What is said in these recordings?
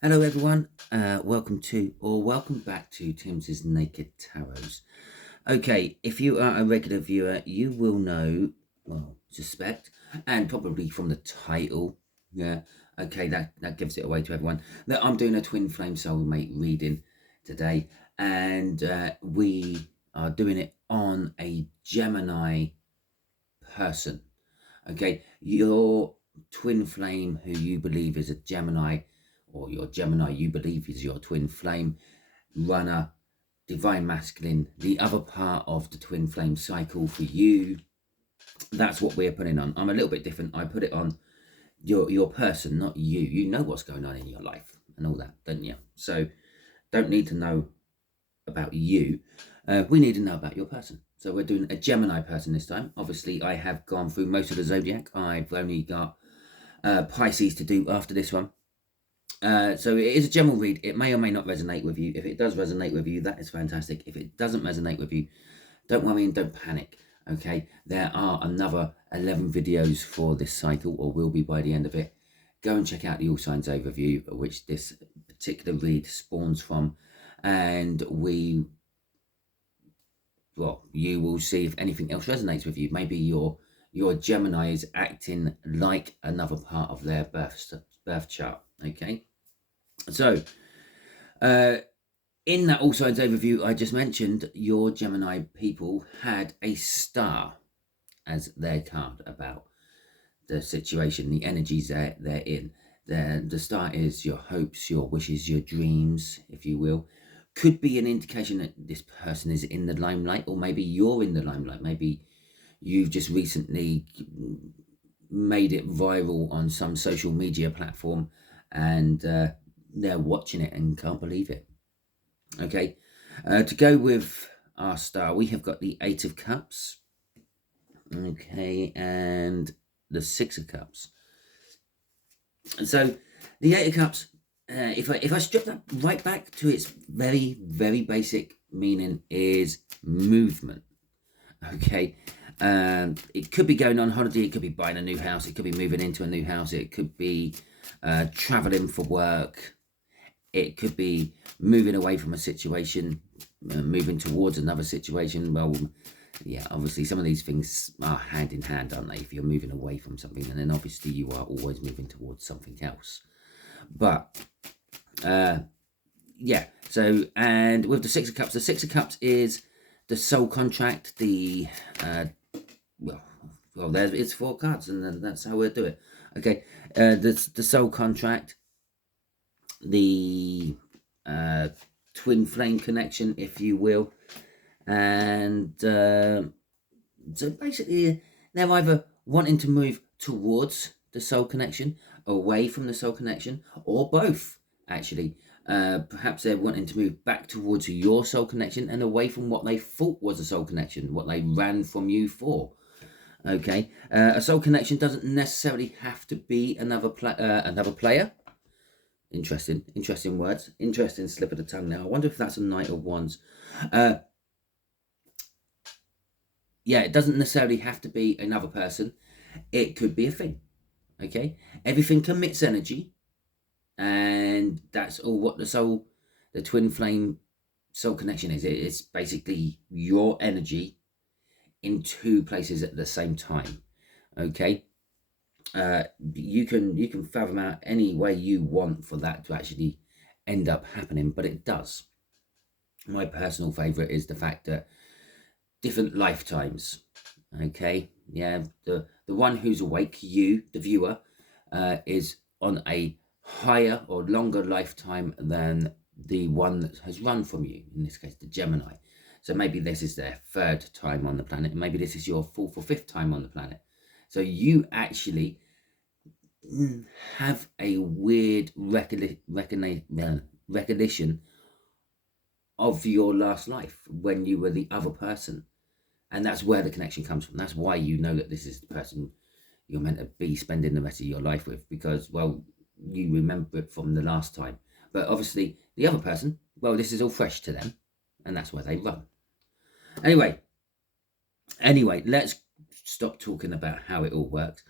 Hello everyone, welcome back to Timsy Naked Tarots. Okay, if you are a regular viewer, you will know, suspect, and probably from the title, yeah, okay, that gives it away to everyone, that I'm doing a Twin Flame Soulmate reading today, and we are doing it on a Gemini person. Okay, your twin flame, who you believe is a Gemini, or your Gemini you believe is your twin flame, runner, divine masculine, the other part of the twin flame cycle for you. That's what we're putting on. I'm a little bit different. I put it on your person, not you. You know what's going on in your life and all that, don't you? So don't need to know about you. We need to know about your person. So we're doing a Gemini person this time. Obviously, I have gone through most of the zodiac. I've only got Pisces to do after this one. So it is a general read. It may or may not resonate with you. If it does resonate with you, that is fantastic. If it doesn't resonate with you, don't worry and don't panic. Okay, there are another 11 videos for this cycle, or will be by the end of it. Go and check out the All Signs overview, which this particular read spawns from, and you will see if anything else resonates with you. Maybe your Gemini is acting like another part of their birth chart. Okay, so in that All Signs overview I just mentioned, your Gemini people had a star as their card about the situation, the energies they're in. The star is your hopes, your wishes, your dreams, if you will. Could be an indication that this person is in the limelight, or maybe you're in the limelight. Maybe you've just recently made it viral on some social media platform, and they're watching it and can't believe it. Okay, to go with our star, we have got the Eight of Cups. Okay, and the Six of Cups. So the Eight of Cups, if I strip that right back to its very, very basic meaning, is movement. Okay, it could be going on holiday, it could be buying a new house, it could be moving into a new house, it could be traveling for work, it could be moving away from a situation, moving towards another situation. Well, yeah, obviously some of these things are hand in hand, aren't they? If you're moving away from something, and then obviously you are always moving towards something else. But yeah, so, and with the Six of Cups, the Six of Cups is the soul contract, the there's it's 4 cards, and that's how we'll do it. Okay, the soul contract, the twin flame connection, if you will, and so basically they're either wanting to move towards the soul connection, away from the soul connection, or both, actually. Perhaps they're wanting to move back towards your soul connection and away from what they thought was a soul connection, what they ran from you for. Okay, a soul connection doesn't necessarily have to be another player. Interesting words. Interesting slip of the tongue now. I wonder if that's a Knight of Wands. Yeah, it doesn't necessarily have to be another person. It could be a thing. Okay, everything commits energy, and that's all what the twin flame soul connection is. It's basically your energy in 2 places at the same time. Okay, you can fathom out any way you want for that to actually end up happening, but it does. My personal favorite is the fact that different lifetimes. Okay, yeah, the one who's awake, you, the viewer, is on a higher or longer lifetime than the one that has run from you, in this case the Gemini. So maybe this is their 3rd time on the planet, maybe this is your 4th or 5th time on the planet. So you actually have a weird recognition of your last life when you were the other person. And that's where the connection comes from. That's why you know that this is the person you're meant to be spending the rest of your life with, because, well, you remember it from the last time. But obviously, the other person, well, this is all fresh to them, and that's where they run. Anyway, let's stop talking about how it all works.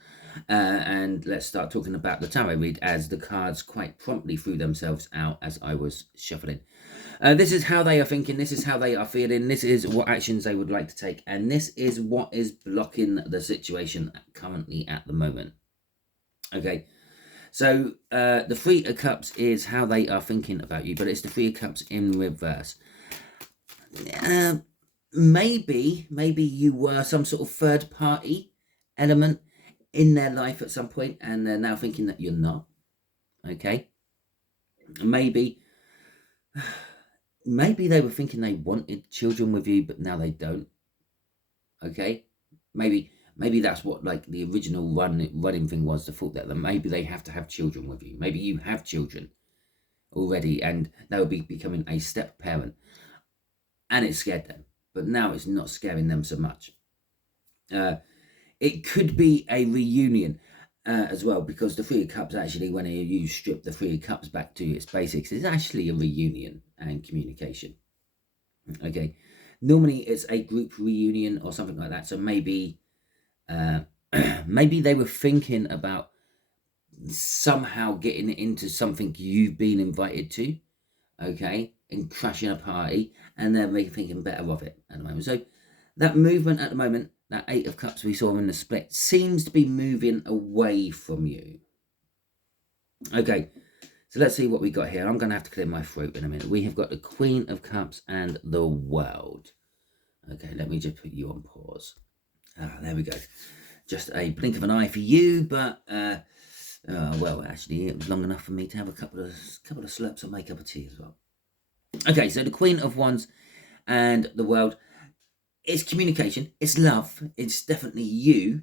And let's start talking about the tarot read, as the cards quite promptly threw themselves out as I was shuffling. This is how they are thinking, this is how they are feeling, this is what actions they would like to take, and this is what is blocking the situation currently at the moment. Okay, so the Three of Cups is how they are thinking about you, but it's the Three of Cups in reverse. Maybe you were some sort of third party element in their life at some point, and they're now thinking that you're not. Okay, maybe they were thinking they wanted children with you, but now they don't. Okay, maybe that's what, like, the original running thing was, the thought that maybe they have to have children with you. Maybe you have children already and they will be becoming a step parent, and it scared them, but now it's not scaring them so much. It could be a reunion as well, because the Three of Cups, actually, when you strip the Three of Cups back to its basics, is actually a reunion and communication. Okay, normally it's a group reunion or something like that. So maybe maybe they were thinking about somehow getting into something you've been invited to, okay, and crashing a party, and they're thinking better of it at the moment. So that movement at the moment, that Eight of Cups we saw in the split, seems to be moving away from you. Okay, so let's see what we got here. I'm going to have to clear my throat in a minute. We have got the Queen of Cups and the World. Okay, let me just put you on pause. There we go. Just a blink of an eye for you, but well, actually, it was long enough for me to have a couple of slurps of my cup of tea as well. Okay, so the Queen of Wands and the World. It's communication. It's love. It's definitely you.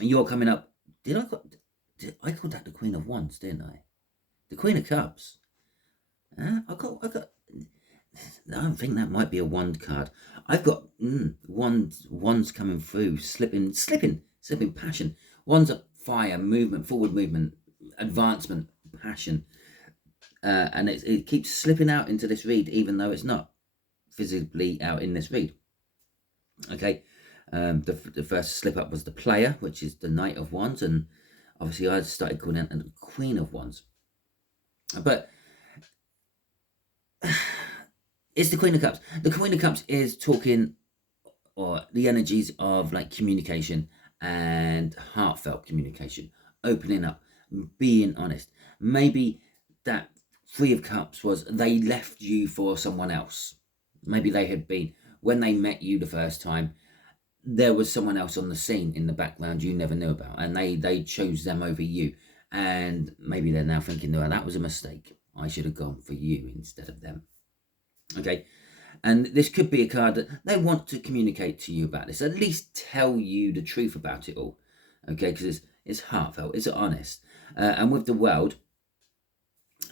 And you're coming up. I called that the Queen of Wands, didn't I? The Queen of Cups. I don't think that might be a wand card. I've got wands coming through, slipping passion. Wands of fire, movement, forward movement, advancement, passion. And it keeps slipping out into this read, even though it's not visibly out in this read. Okay, the first slip up was the Player, which is the Knight of Wands, and obviously I started calling it the Queen of Wands. But it's the Queen of Cups. The Queen of Cups is talking, or the energies of, like, communication and heartfelt communication, opening up, being honest. Maybe that Three of Cups was they left you for someone else. Maybe they had been, when they met you the first time, there was someone else on the scene in the background you never knew about, and they chose them over you. And maybe they're now thinking, no, that was a mistake. I should have gone for you instead of them. Okay, and this could be a card that they want to communicate to you about this, at least tell you the truth about it all. Okay, because it's heartfelt, it's honest. And with the World,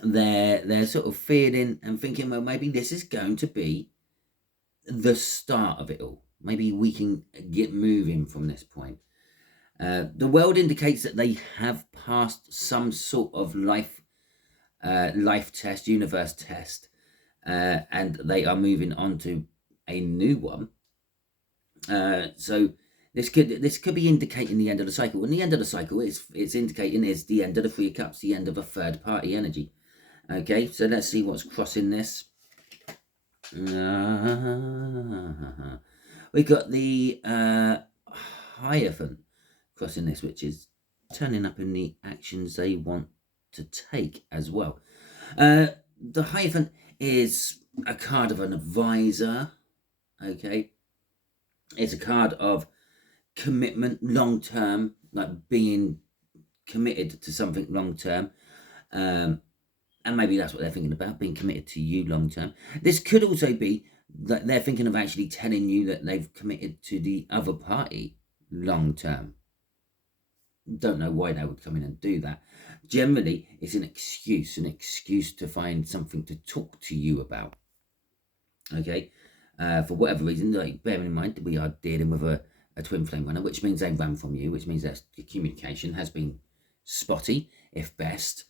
they're sort of feeling and thinking, well, maybe this is going to be the start of it all. Maybe we can get moving from this point. The World indicates that they have passed some sort of life test, universe test, and they are moving on to a new one. So this could be indicating the end of the cycle. And the end of the cycle it's indicating is the end of the Three of Cups, the end of a third party energy. Okay, so let's see what's crossing this. We got the Hierophant crossing this, which is turning up in the actions they want to take as well. The Hierophant is a card of an advisor. Okay, it's a card of commitment, long term, like being committed to something long term. And maybe that's what they're thinking about, being committed to you long term. This could also be that they're thinking of actually telling you that they've committed to the other party long term. Don't know why they would come in and do that. Generally, it's an excuse to find something to talk to you about. Okay, for whatever reason, like, bearing in mind that we are dealing with a twin flame runner, which means they ran from you, which means that the communication has been spotty, if best.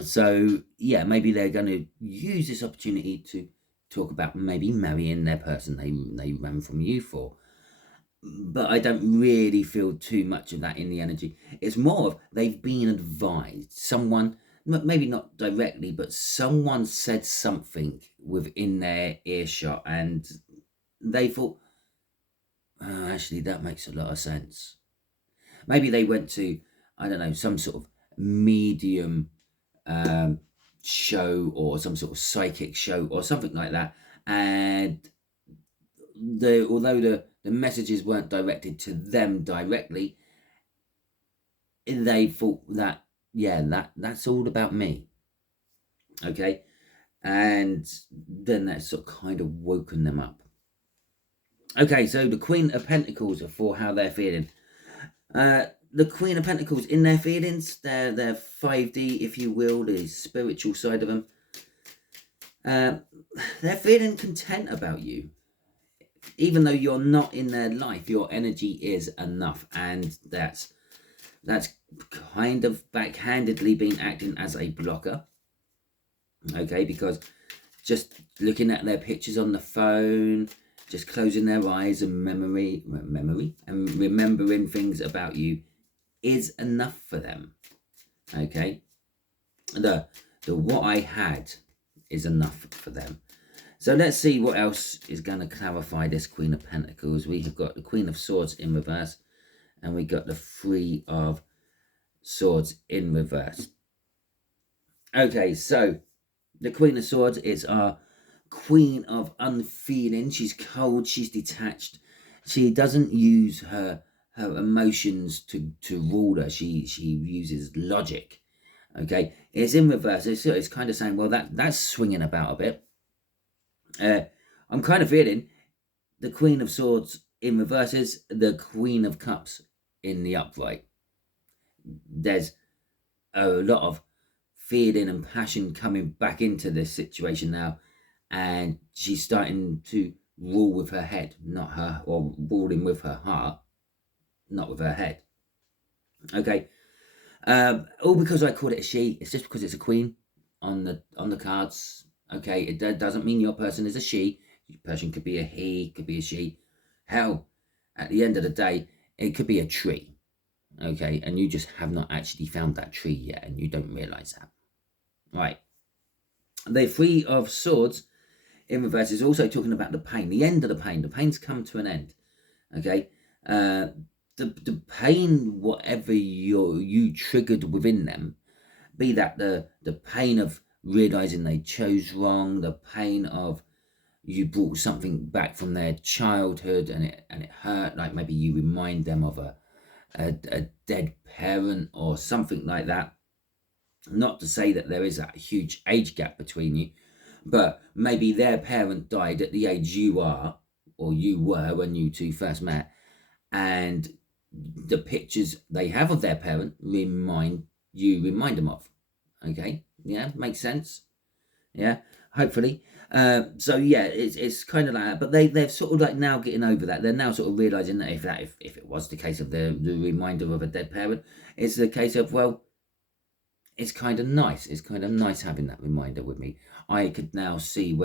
So yeah, maybe they're going to use this opportunity to talk about maybe marrying their person they ran from you for. but I don't really feel too much of that in the energy. It's more of they've been advised. Someone, maybe not directly, but someone said something within their earshot, and they thought, oh, actually, that makes a lot of sense. Maybe they went to, I don't know, some sort of medium show or some sort of psychic show or something like that, and although the messages weren't directed to them directly, they thought that, yeah, that's all about me. Okay, and then that sort of kind of woken them up. Okay, so the Queen of Pentacles are for how they're feeling. The Queen of Pentacles, in their feelings, their 5D, if you will, the spiritual side of them, they're feeling content about you. Even though you're not in their life, your energy is enough, and that's kind of backhandedly been acting as a blocker. Okay, because just looking at their pictures on the phone, just closing their eyes and memory and remembering things about you is enough for them. Okay, the what I had is enough for them. So let's see what else is going to clarify this Queen of Pentacles. We have got the Queen of Swords in reverse, and we got the Three of Swords in reverse. Okay, so the Queen of Swords is our Queen of unfeeling. She's cold, she's detached. She doesn't use her emotions to rule her. She uses logic. Okay, it's in reverse. It's kind of saying, well, that's swinging about a bit. I'm kind of feeling the Queen of Swords in reverse is the Queen of Cups in the upright. There's a lot of feeling and passion coming back into this situation now, and she's starting to rule with her head, not her, or ruling with her heart, not with her head. Okay, all because I called it a she. It's just because it's a queen on the cards. Okay, it doesn't mean your person is a she. Your person could be a he, could be a she. Hell, at the end of the day, it could be a tree. Okay, and you just have not actually found that tree yet, and you don't realize that. Right. The Three of Swords in reverse is also talking about the pain, the end of the pain. The pain's come to an end. Okay, the pain, whatever you triggered within them, be that the pain of realizing they chose wrong, the pain of you brought something back from their childhood and it hurt, like maybe you remind them of a dead parent or something like that. Not to say that there is a huge age gap between you, but maybe their parent died at the age you are or you were when you two first met, and the pictures they have of their parent remind them of. Okay, yeah, makes sense. Yeah, hopefully. So yeah, it's kind of like that, but they're sort of like now getting over that. They're now sort of realizing that if it was the case of the reminder of a dead parent, it's the case of, well, it's kind of nice. It's kind of nice having that reminder with me. I could now see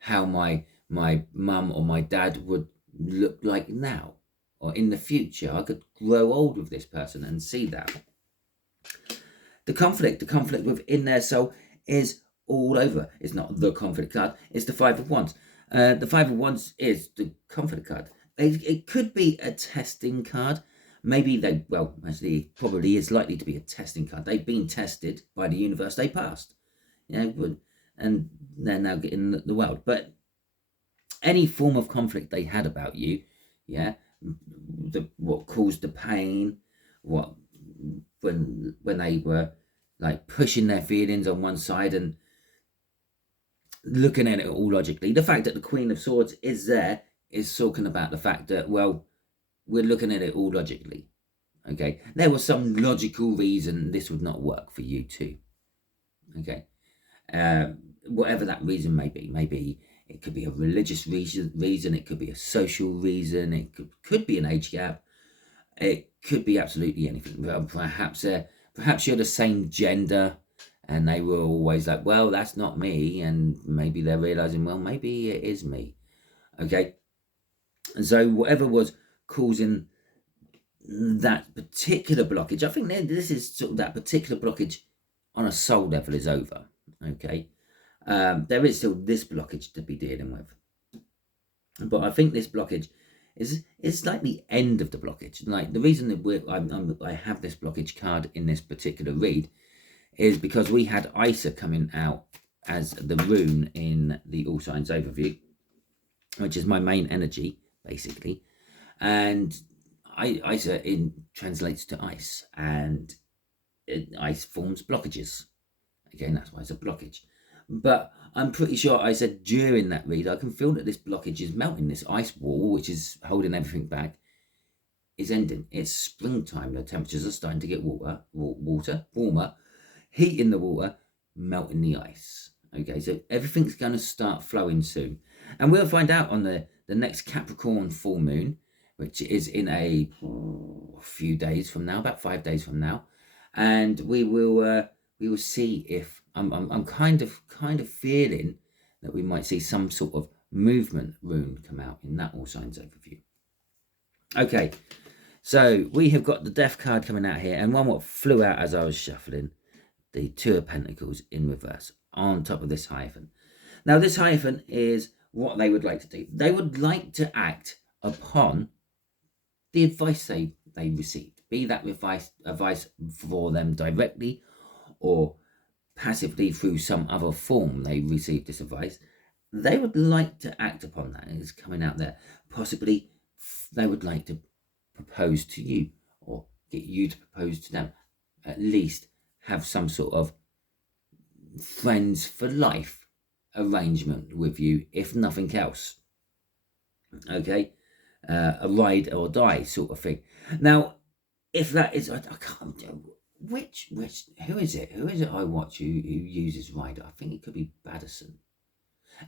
how my mum or my dad would look like now or in the future. I could grow old with this person and see that. The conflict within their soul is all over. It's not the conflict card. It's the Five of Wands. The Five of Wands is the conflict card. It could be a testing card. Maybe actually, probably is likely to be a testing card. They've been tested by the universe. They passed. Yeah, and they're now getting the world. But any form of conflict they had about you, yeah, what caused the pain, when they were like pushing their feelings on one side and looking at it all logically. The fact that the Queen of Swords is there is talking about the fact that, well, we're looking at it all logically. Okay, there was some logical reason this would not work for you too. Okay, whatever that reason may be. Maybe it could be a religious reason. It could be a social reason. It could be an age gap. It could be absolutely anything. Perhaps you're the same gender, and they were always like, well, that's not me, and maybe they're realizing, well, maybe it is me. Okay, and so whatever was causing that particular blockage. I think this is sort of that particular blockage on a soul level is over. Okay, there is still this blockage to be dealing with, but I think this blockage is like the end of the blockage. Like the reason that I have this blockage card in this particular read is because we had Isa coming out as the rune in the All Signs overview, which is my main energy basically, and Isa translates to ice, and ice forms blockages. Again, that's why it's a blockage. But I'm pretty sure I said during that read, I can feel that this blockage is melting. This ice wall, which is holding everything back, is ending. It's springtime. The temperatures are starting to get warmer, heat in the water, melting the ice. Okay, so everything's going to start flowing soon. And we'll find out on the next Capricorn full moon, which is in a few days from now, about 5 days from now. And we will see if I'm kind of feeling that we might see some sort of movement rune come out in that All Signs overview. Okay, so we have got the Death card coming out here, and one what flew out as I was shuffling, the Two of Pentacles in reverse on top of this Hierophant. Now this Hierophant is what they would like to do. They would like to act upon the advice they received, be that advice for them directly or passively through some other form they received this advice. They would like to act upon that. It's coming out there. Possibly they would like to propose to you or get you to propose to them. At least have some sort of friends for life arrangement with you, if nothing else. Okay, a ride or die sort of thing. Now, if that is, I can't do. Who is it? Who is it I watch who uses rider? I think it could be Baddison.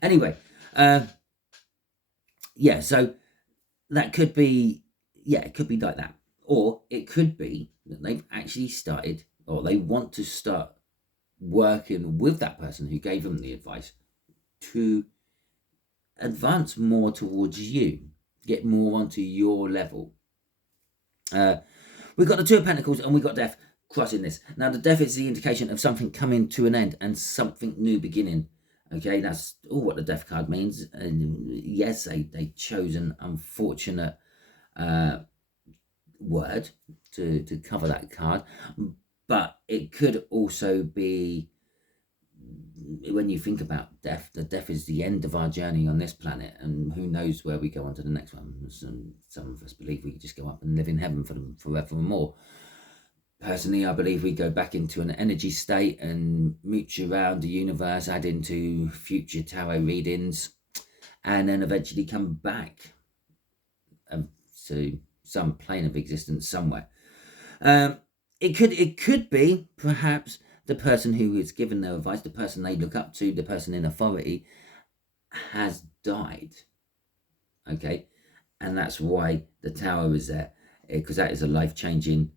Anyway, yeah, so that could be, it could be like that. Or it could be that they've actually started, or they want to start working with that person who gave them the advice to advance more towards you, get more onto your level. We've got the Two of Pentacles and we've got Death crossing this. Now the Death is the indication of something coming to an end and something new beginning. Okay, that's all what the Death card means. And yes, they chose an unfortunate word to cover that card, but it could also be, when you think about death, the death is the end of our journey on this planet, and who knows where we go on to the next one. Some of us believe we just go up and live in heaven forevermore. Personally, I believe we go back into an energy state and mooch around the universe, add into future tarot readings, and then eventually come back to some plane of existence somewhere. It could be perhaps the person who is given their advice, the person they look up to, the person in authority, has died. Okay, and that's why the Tower is there, because that is a life-changing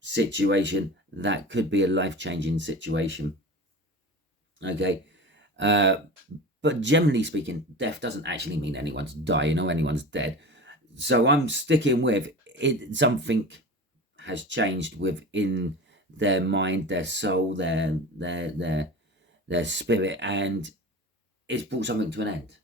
situation. That could be a life-changing situation. Okay, but generally speaking, death doesn't actually mean anyone's dying or anyone's dead. So I'm sticking with it. Something has changed within their mind, their soul, their spirit, and it's brought something to an end.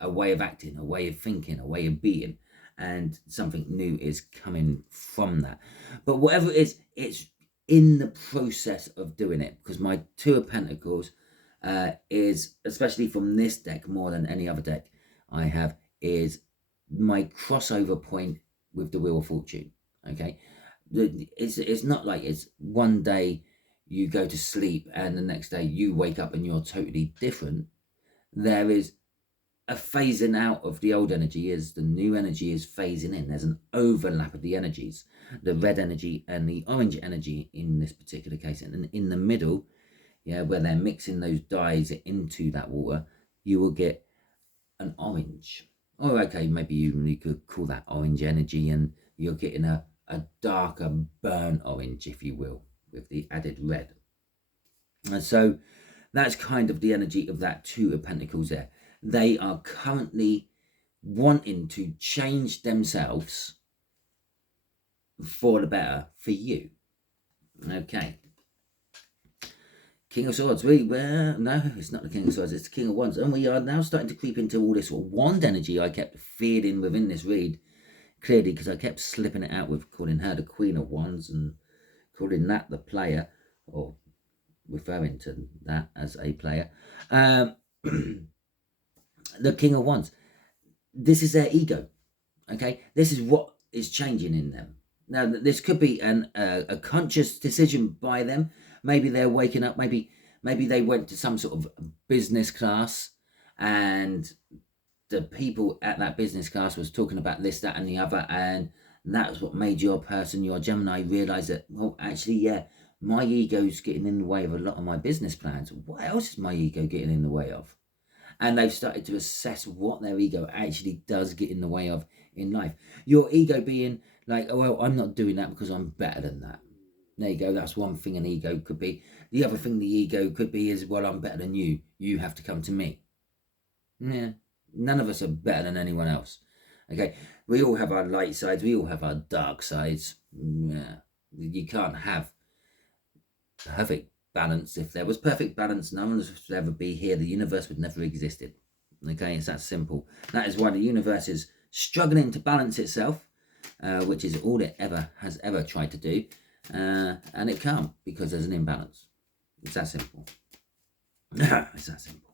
A way of acting, a way of thinking, a way of being, and something new is coming from that. But whatever it is, it's in the process of doing it, because my Two of Pentacles is, especially from this deck more than any other deck I have, is my crossover point with the Wheel of Fortune. Okay, it's not like it's one day you go to sleep and the next day you wake up and you're totally different. There is a phasing out of the old energy as the new energy is phasing in. There's an overlap of the energies, the red energy and the orange energy in this particular case, and in the middle, where they're mixing those dyes into that water, you will get an orange. Or okay, maybe you could call that orange energy, and you're getting a darker burnt orange, if you will, with the added red. And so that's kind of the energy of that Two of Pentacles there. They are currently wanting to change themselves for the better for you. Okay. King of Swords. No, it's not the King of Swords. It's the King of Wands. And we are now starting to creep into all this wand energy I kept feeling within this read, clearly, because I kept slipping it out with calling her the Queen of Wands and calling that the player, or referring to that as a player. The King of Wands. This is their ego. Okay, this is what is changing in them. Now, this could be a conscious decision by them. Maybe they're waking up. Maybe they went to some sort of business class, and the people at that business class was talking about this, that, and the other, and that's what made your person, your Gemini, realize that, well, actually, yeah, my ego's getting in the way of a lot of my business plans. What else is my ego getting in the way of? And they've started to assess what their ego actually does get in the way of in life. Your ego being like, oh, well, I'm not doing that because I'm better than that. There you go. That's one thing an ego could be. The other thing the ego could be is, well, I'm better than you. You have to come to me. Yeah. None of us are better than anyone else. Okay. We all have our light sides. We all have our dark sides. Yeah. You can't have perfect balance. If there was perfect balance, none of us would ever be here. The universe would never existed. Okay, it's that simple. That is why the universe is struggling to balance itself, which is all it has ever tried to do, and it can't, because there's an imbalance. It's that simple. It's that simple.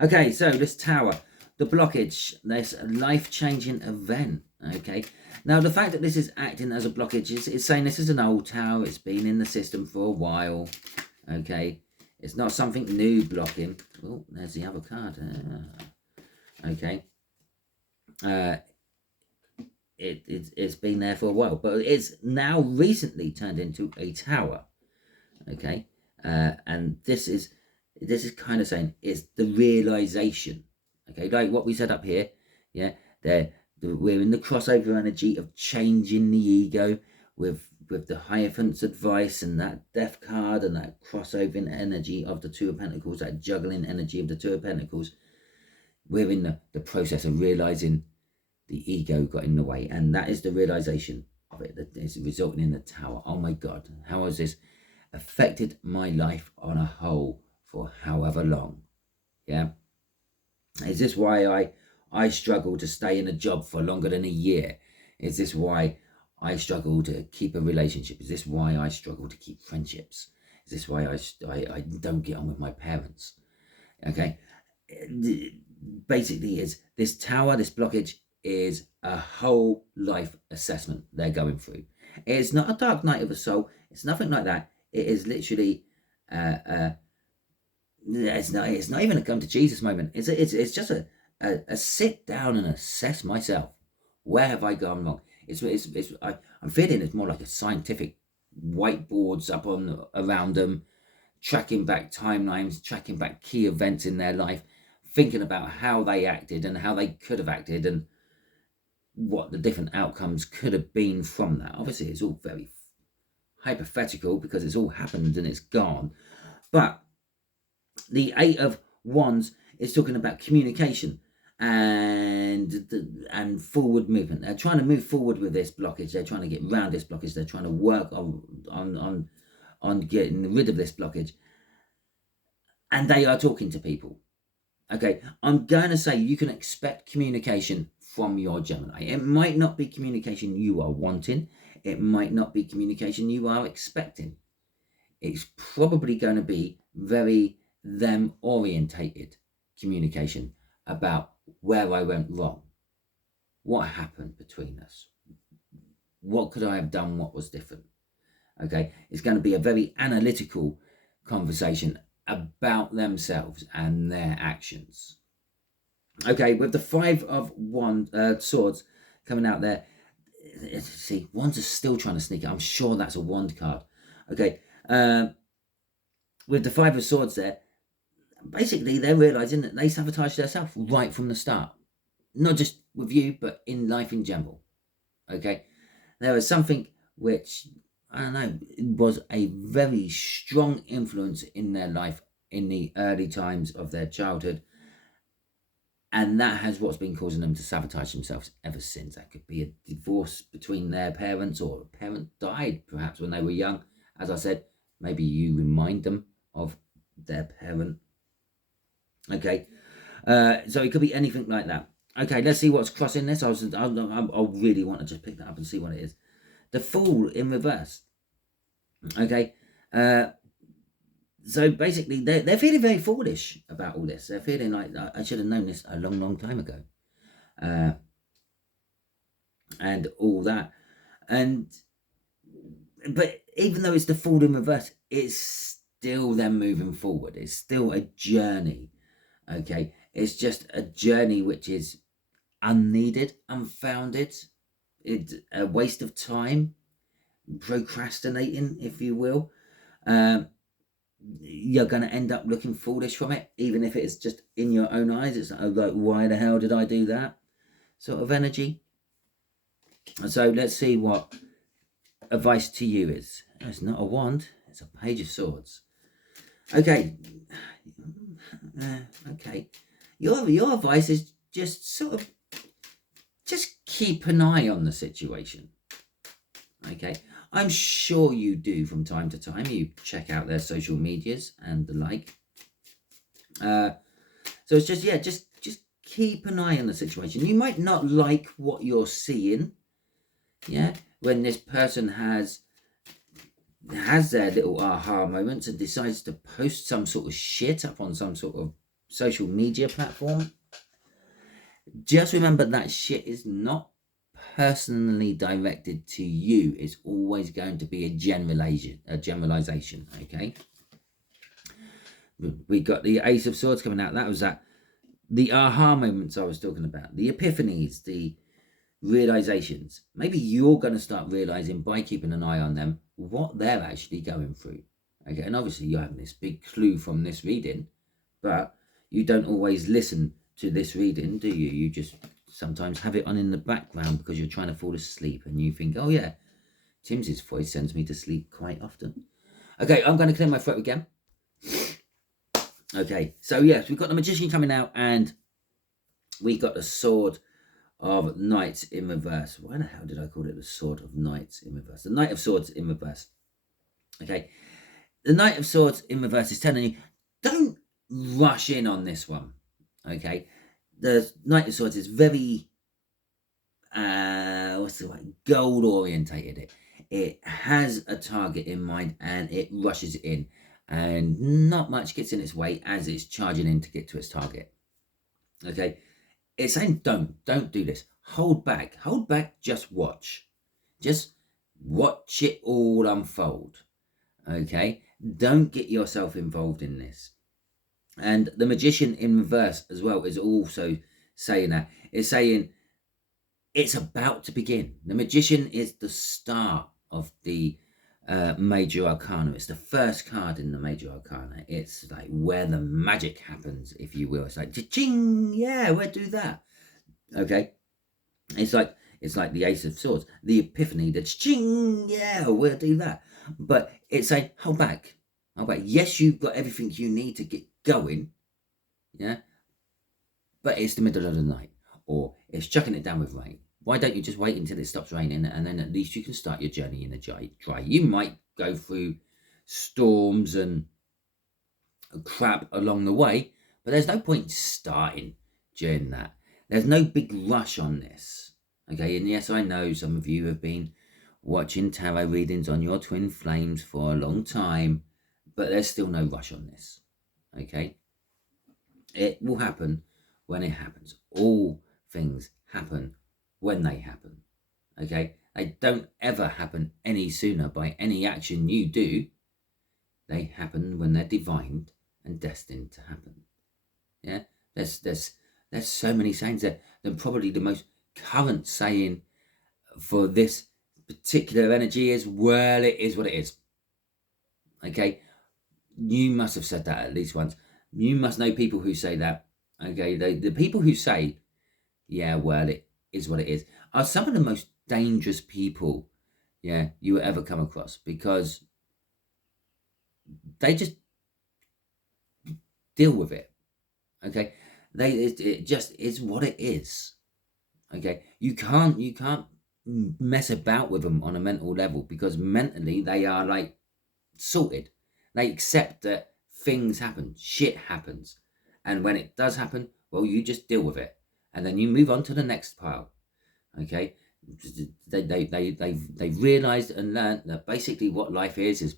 Okay, so this Tower, the blockage, this life-changing event. Okay, now the fact that this is acting as a blockage is saying this is an old tower. It's been in the system for a while. Okay, it's not something new blocking. Oh, there's the other card. Okay, it's been there for a while, but it's now recently turned into a tower. Okay, and this is kind of saying it's the realization. Okay, like what we said up here. Yeah, we're in the crossover energy of changing the ego with the Hierophant's advice and that Death card and that crossover energy of the Two of Pentacles, that juggling energy of the Two of Pentacles. We're in the process of realizing the ego got in the way, and that is the realization of it that is resulting in the Tower. Oh my God, how has this affected my life on a whole for however long? Yeah, is this why I struggle to stay in a job for longer than a year? Is this why I struggle to keep a relationship? Is this why I struggle to keep friendships? Is this why I don't get on with my parents? Okay, basically, is this Tower, this blockage, is a whole life assessment they're going through. It's not a dark night of the soul. It's nothing like that. It is literally it's not even a come to Jesus moment. It's just a sit down and assess myself. Where have I gone wrong? I'm feeling it's more like a scientific whiteboards up around them, tracking back timelines, tracking back key events in their life, thinking about how they acted and how they could have acted and what the different outcomes could have been from that. Obviously, it's all very hypothetical because it's all happened and it's gone. But the Eight of Wands is talking about communication and forward movement. They're trying to move forward with this blockage. They're trying to get around this blockage. They're trying to work on getting rid of this blockage. And they are talking to people. Okay, I'm going to say you can expect communication from your Gemini. It might not be communication you are wanting. It might not be communication you are expecting. It's probably going to be very them orientated communication about where I went wrong, what happened between us, what could I have done, what was different. Okay, it's going to be a very analytical conversation about themselves and their actions. Okay, with the Five of Swords coming out there, see, Wands are still trying to sneak it. I'm sure that's a Wand card. Okay, with the Five of Swords there, basically they're realizing that they sabotaged themselves right from the start. Not just with you, but in life in general. Okay, there was something which, I don't know, was a very strong influence in their life in the early times of their childhood. And that has what's been causing them to sabotage themselves ever since. That could be a divorce between their parents, or a parent died perhaps when they were young. As I said, maybe you remind them of their parent. Okay, so it could be anything like that. Okay, let's see what's crossing this. I really want to just pick that up and see what it is. The Fool in reverse. Okay, so basically they're feeling very foolish about all this. They're feeling like, I should have known this a long time ago, and all that. But even though it's the Fool in reverse, it's still them moving forward. It's still a journey. Okay, it's just a journey which is unneeded, unfounded. It's a waste of time, procrastinating, if you will. You're going to end up looking foolish from it, even if it's just in your own eyes. It's like, why the hell did I do that? Sort of energy. So let's see what advice to you is. It's not a wand, it's a Page of Swords. Okay. Okay. Your advice is just sort of, just keep an eye on the situation. Okay. I'm sure you do from time to time. You check out their social medias and the like. So it's just, yeah, just keep an eye on the situation. You might not like what you're seeing. Yeah. When this person has their little aha moments and decides to post some sort of shit up on some sort of social media platform, just remember that shit is not personally directed to you. It's always going to be a generalization. Okay, we got the Ace of Swords coming out. That was the aha moments I was talking about, the epiphanies, the realizations. Maybe you're going to start realizing, by keeping an eye on them, what they're actually going through. Okay, and obviously you're having this big clue from this reading, but you don't always listen to this reading, do you? You just sometimes have it on in the background because you're trying to fall asleep, and you think, oh yeah, Timsy's voice sends me to sleep quite often. Okay, I'm going to clear my throat again. Okay, so yes, we've got the Magician coming out, and we got the Sword of Knights in reverse. Why the hell did I call it the Sword of Knights in reverse? The Knight of Swords in reverse. Okay, the Knight of Swords in reverse is telling you, don't rush in on this one. Okay, the Knight of Swords is very goal orientated. It has a target in mind, and it rushes in, and not much gets in its way as it's charging in to get to its target. Okay, it's saying don't do this. Hold back, just watch it all unfold. Okay, don't get yourself involved in this. And the Magician in reverse as well is also saying that. It's saying it's about to begin. The Magician is the start of the Major Arcana. It's the first card in the Major Arcana. It's like where the magic happens, if you will. It's like, cha-ching, yeah, we'll do that. Okay, it's like the Ace of Swords, the Epiphany, the cha-ching, yeah, we'll do that. But it's saying, hold back. Yes, you've got everything you need to get going, yeah, but it's the middle of the night, or it's chucking it down with rain. Why don't you just wait until it stops raining, and then at least you can start your journey in the dry? You might go through storms and crap along the way, but there's no point starting during that. There's no big rush on this. Okay, and yes, I know some of you have been watching tarot readings on your twin flames for a long time, but there's still no rush on this. Okay, it will happen when it happens. All things happen when they happen. Okay, they don't ever happen any sooner by any action you do. They happen when they're divined and destined to happen. Yeah, there's so many sayings there. Then probably the most current saying for this particular energy is, well, it is what it is. Okay, you must have said that at least once. You must know people who say that. Okay, the people who say, yeah, well, it is what it is, are some of the most dangerous people, yeah, you will ever come across, because they just deal with it. Okay, it just is what it is. Okay, you can't mess about with them on a mental level, because mentally they are like sorted. They accept that things happen, shit happens, and when it does happen, well, you just deal with it, and then you move on to the next pile. Okay, they've realized and learned that basically what life is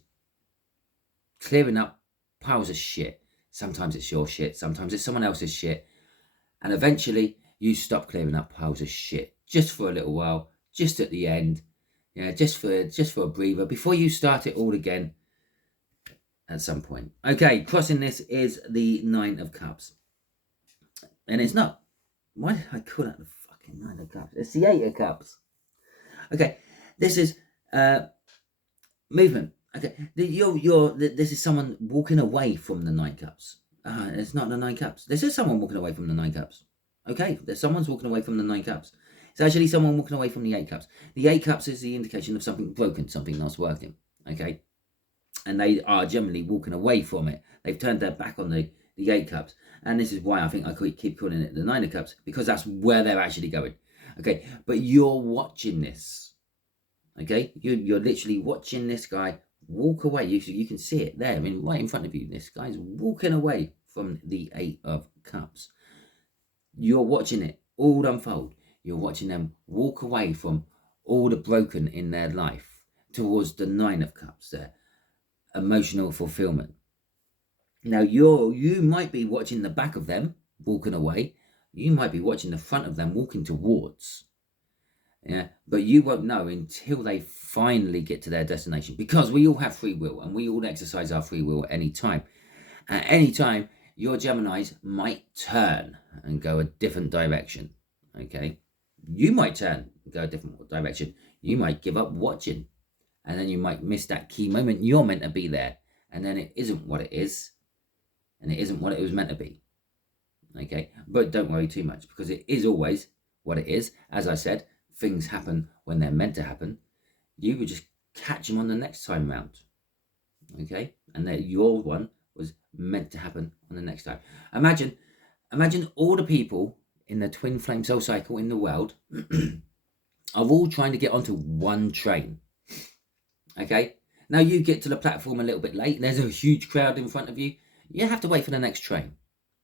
clearing up piles of shit. Sometimes it's your shit, sometimes it's someone else's shit, and eventually you stop clearing up piles of shit just for a little while, just at the end, just for a breather before you start it all again at some point. Okay, crossing this is the Nine of Cups, and it's not. Why did I call that the fucking Nine of Cups? It's the Eight of Cups. Okay, this is movement. Okay, this is someone walking away from the Nine Cups. It's not the Nine Cups. This is someone walking away from the Nine Cups. Okay, there's someone's walking away from the Nine Cups. It's actually someone walking away from the Eight Cups. The Eight Cups is the indication of something broken, something not working. Okay, and they are generally walking away from it. They've turned their back on the Eight Cups, and this is why I think I keep calling it the Nine of Cups, because that's where they're actually going. Okay, but you're watching this. Okay, you're literally watching this guy walk away. You can see it there, right in front of you. This guy's walking away from the Eight of Cups. You're watching it all unfold. You're watching them walk away from all the broken in their life towards the Nine of Cups, their emotional fulfillment. Now, you might be watching the back of them walking away. You might be watching the front of them walking towards. Yeah, but you won't know until they finally get to their destination, because we all have free will and we all exercise our free will at any time. At any time, your Geminis might turn and go a different direction. Okay, you might turn and go a different direction. You might give up watching, and then you might miss that key moment. You're meant to be there, and then it isn't what it is, and it isn't what it was meant to be. Okay, but don't worry too much, because it is always what it is. As I said, things happen when they're meant to happen. You would just catch them on the next time round. Okay, and that your one was meant to happen on the next time. Imagine all the people in the twin flame soul cycle in the world are all trying to get onto one train. Okay, now you get to the platform a little bit late. There's a huge crowd in front of you. You have to wait for the next train.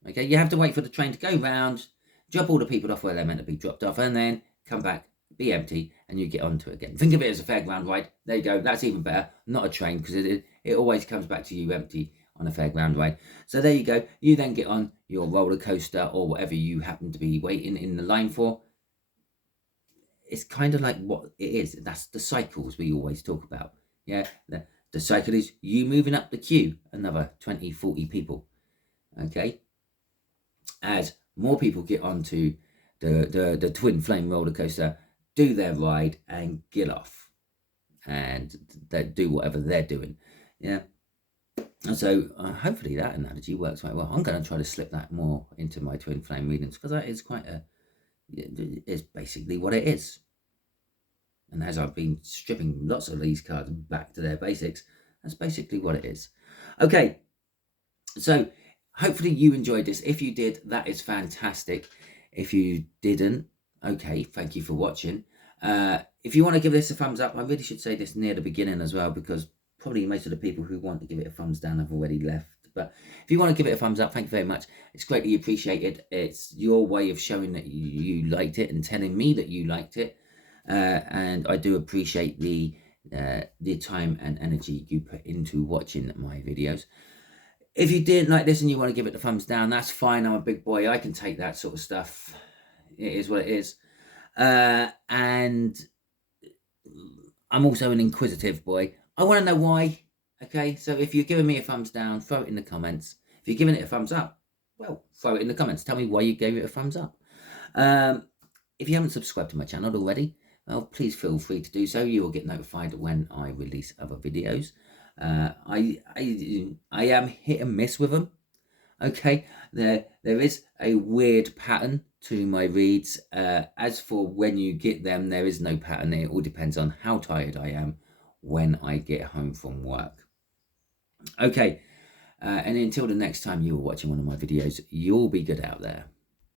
Okay, you have to wait for the train to go round, drop all the people off where they're meant to be dropped off, and then come back, be empty, and you get onto it again. Think of it as a fairground ride. There you go. That's even better. Not a train, because it always comes back to you empty on a fairground ride. So there you go. You then get on your roller coaster or whatever you happen to be waiting in the line for. It's kind of like what it is. That's the cycles we always talk about. Yeah, the cycle is you moving up the queue, another 20, 40 people. Okay, as more people get onto the twin flame roller coaster, do their ride and get off, and they do whatever they're doing. Yeah, and so hopefully that analogy works quite well. I'm going to try to slip that more into my twin flame readings, because that is it's basically what it is. And as I've been stripping lots of these cards back to their basics, that's basically what it is. Okay, so hopefully you enjoyed this. If you did, that is fantastic. If you didn't, okay, thank you for watching. If you want to give this a thumbs up, I really should say this near the beginning as well, because probably most of the people who want to give it a thumbs down have already left. But if you want to give it a thumbs up, thank you very much. It's greatly appreciated. It's your way of showing that you liked it and telling me that you liked it. And I do appreciate the time and energy you put into watching my videos. If you didn't like this and you want to give it a thumbs down, that's fine. I'm a big boy. I can take that sort of stuff. It is what it is. And I'm also an inquisitive boy. I want to know why. Okay, so if you're giving me a thumbs down, throw it in the comments. If you're giving it a thumbs up, well, throw it in the comments. Tell me why you gave it a thumbs up. If you haven't subscribed to my channel already, well, please feel free to do so. You will get notified when I release other videos. I am hit and miss with them. Okay, there is a weird pattern to my reads. As for when you get them, there is no pattern. It all depends on how tired I am when I get home from work. Okay, and until the next time you are watching one of my videos, you'll be good out there.